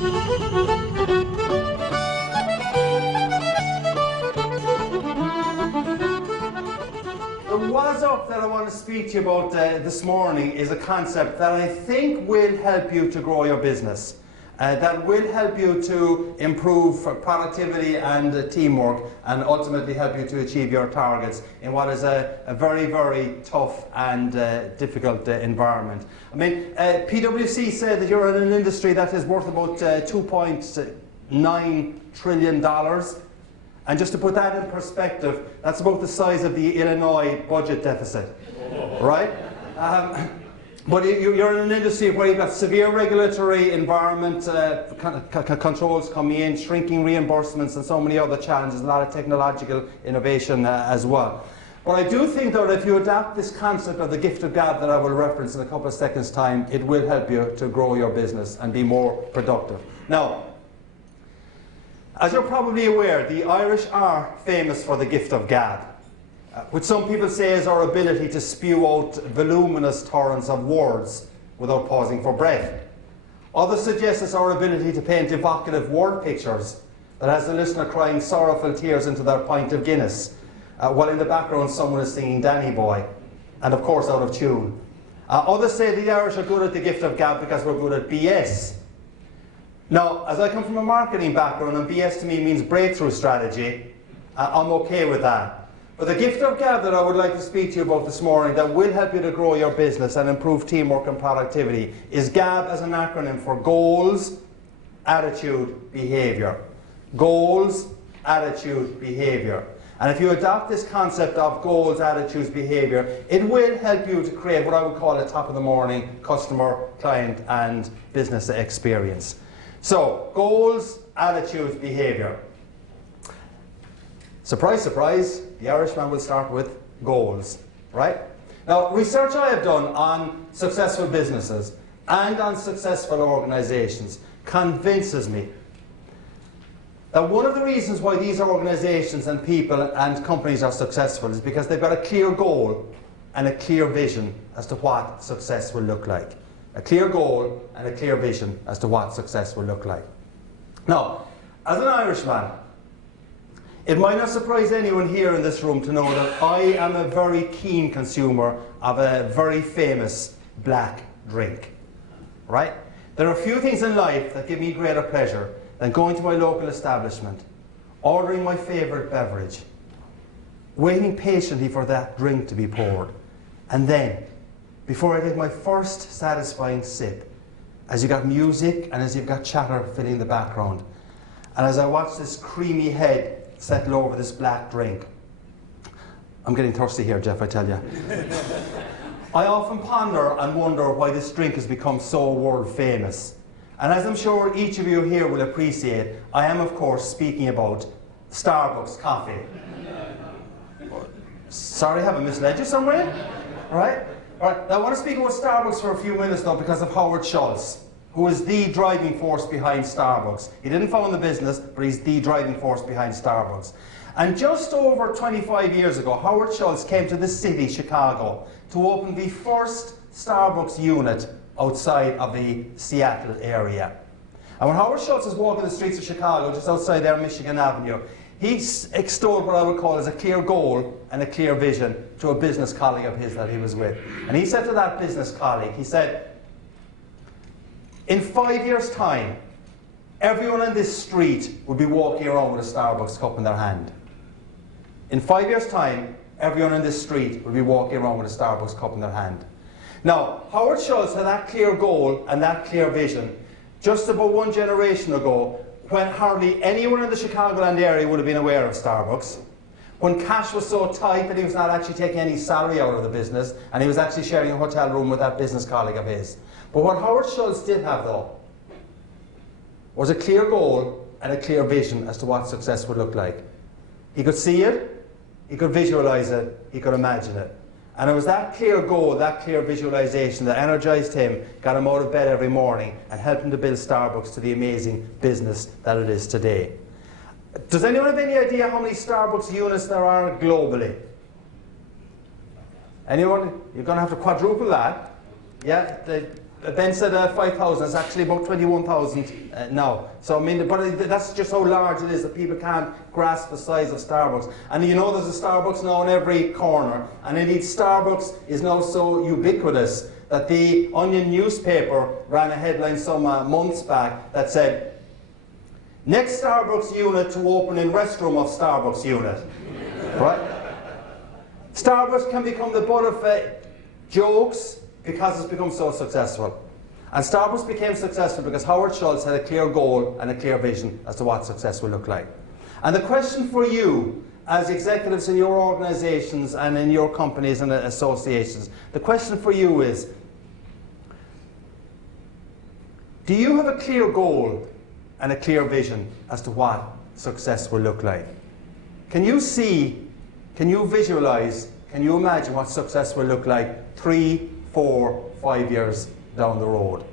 The what's up that I want to speak to you about this morning is a concept that I think will help you to grow your business. That will help you to improve productivity and teamwork, and ultimately help you to achieve your targets in what is a very, very tough and difficult environment. I mean, PwC said that you're in an industry that is worth about $2.9 trillion. And just to put that in perspective, that's about the size of the Illinois budget deficit, right? But you're in an industry where you've got severe regulatory environment controls coming in, shrinking reimbursements, and so many other challenges, a lot of technological innovation as well. But I do think, though, that if you adapt this concept of the gift of gab that I will reference in a couple of seconds' time, it will help you to grow your business and be more productive. Now, as you're probably aware, the Irish are famous for the gift of gab, which some people say is our ability to spew out voluminous torrents of words without pausing for breath. Others suggest it's our ability to paint evocative word pictures that has the listener crying sorrowful tears into their pint of Guinness, while in the background someone is singing Danny Boy, and of course out of tune. Others say the Irish are good at the gift of gab because we're good at BS. Now, as I come from a marketing background, and BS to me means breakthrough strategy, I'm okay with that. But the gift of gab that I would like to speak to you about this morning that will help you to grow your business and improve teamwork and productivity is GAB as an acronym for Goals, Attitude, Behaviour. Goals, Attitude, Behaviour. And if you adopt this concept of goals, attitudes, behaviour, it will help you to create what I would call a top of the morning customer, client and business experience. So, goals, attitudes, behaviour. Surprise, surprise, the Irishman will start with goals, right? Now, research I have done on successful businesses and on successful organisations convinces me that one of the reasons why these organisations and people and companies are successful is because they've got a clear goal and a clear vision as to what success will look like. A clear goal and a clear vision as to what success will look like. Now, as an Irishman, it might not surprise anyone here in this room to know that I am a very keen consumer of a very famous black drink, right? There are few things in life that give me greater pleasure than going to my local establishment, ordering my favourite beverage, waiting patiently for that drink to be poured, and then, before I take my first satisfying sip, as you've got music and as you've got chatter filling the background, and as I watch this creamy head settle over this black drink. I'm getting thirsty here, Jeff, I tell you. I often ponder and wonder why this drink has become so world famous. And as I'm sure each of you here will appreciate, I am of course speaking about Starbucks coffee. Sorry, have I misled you somewhere? Right? Alright, now I want to speak about Starbucks for a few minutes now because of Howard Schultz, who is the driving force behind Starbucks. He didn't found the business, but he's the driving force behind Starbucks. And just over 25 years ago, Howard Schultz came to this city, Chicago, to open the first Starbucks unit outside of the Seattle area. And when Howard Schultz was walking the streets of Chicago, just outside there, Michigan Avenue, he extolled what I would call as a clear goal and a clear vision to a business colleague of his that he was with. And he said to that business colleague, he said, in 5 years' time, everyone on this street will be walking around with a Starbucks cup in their hand. In 5 years' time, everyone on this street will be walking around with a Starbucks cup in their hand. Now, Howard Schultz had that clear goal and that clear vision just about one generation ago, when hardly anyone in the Chicagoland area would have been aware of Starbucks, when cash was so tight that he was not actually taking any salary out of the business, and he was actually sharing a hotel room with that business colleague of his. But what Howard Schultz did have, though, was a clear goal and a clear vision as to what success would look like. He could see it, he could visualize it, he could imagine it. And it was that clear goal, that clear visualization that energized him, got him out of bed every morning, and helped him to build Starbucks to the amazing business that it is today. Does anyone have any idea how many Starbucks units there are globally? Anyone? You're going to have to quadruple that. Yeah, Ben said 5,000. It's actually about 21,000 now. So I mean, but that's just how large it is that people can't grasp the size of Starbucks. And you know, there's a Starbucks now in every corner. And indeed, Starbucks is now so ubiquitous that the Onion newspaper ran a headline some months back that said, "Next Starbucks unit to open in restroom of Starbucks unit." Right? Starbucks can become the butt of jokes because it's become so successful. And Starbucks became successful because Howard Schultz had a clear goal and a clear vision as to what success will look like. And the question for you, as executives in your organizations and in your companies and associations, the question for you is, do you have a clear goal and a clear vision as to what success will look like? Can you see, can you visualize, can you imagine what success will look like 3, 4, 5 years down the road?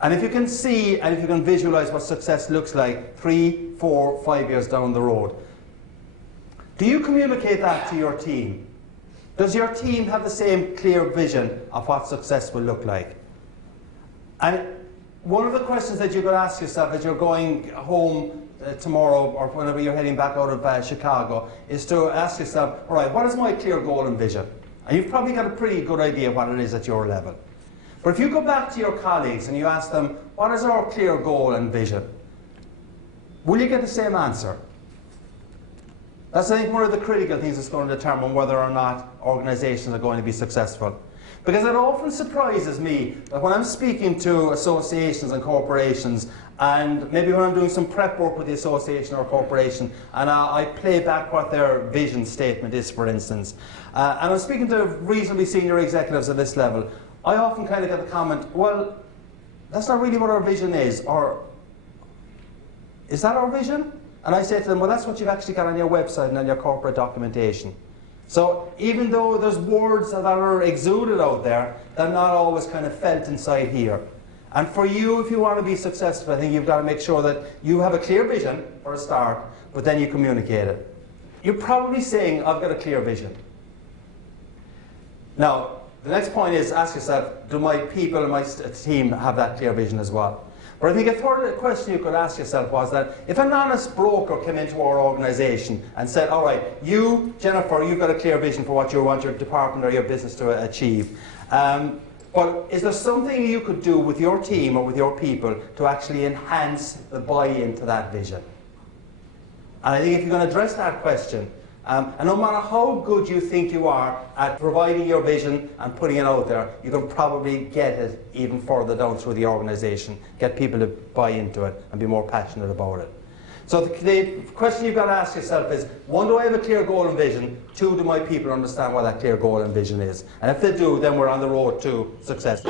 And if you can see and if you can visualize what success looks like 3, 4, 5 years down the road, do you communicate that to your team? Does your team have the same clear vision of what success will look like? And one of the questions that you could ask yourself as you're going home tomorrow or whenever you're heading back out of Chicago is to ask yourself, all right, what is my clear goal and vision? And you've probably got a pretty good idea what it is at your level. But if you go back to your colleagues and you ask them, what is our clear goal and vision? Will you get the same answer? That's, I think, one of the critical things that's going to determine whether or not organizations are going to be successful. Because it often surprises me that when I'm speaking to associations and corporations, and maybe when I'm doing some prep work with the association or corporation, and I play back what their vision statement is, for instance, and I'm speaking to reasonably senior executives at this level, I often kind of get the comment, well, that's not really what our vision is, or is that our vision? And I say to them, well, that's what you've actually got on your website and on your corporate documentation. So even though there's words that are exuded out there, they're not always kind of felt inside here. And for you, if you want to be successful, I think you've got to make sure that you have a clear vision for a start, but then you communicate it. You're probably saying, I've got a clear vision. Now, the next point is ask yourself, do my people and my team have that clear vision as well? But I think a third question you could ask yourself was that if an honest broker came into our organisation and said, all right, you, Jennifer, you've got a clear vision for what you want your department or your business to achieve. But is there something you could do with your team or with your people to actually enhance the buy-in to that vision? And I think if you're going to address that question, and no matter how good you think you are at providing your vision and putting it out there, you can probably get it even further down through the organisation, get people to buy into it and be more passionate about it. So the question you've got to ask yourself is, 1, do I have a clear goal and vision? 2, do my people understand what that clear goal and vision is? And if they do, then we're on the road to success.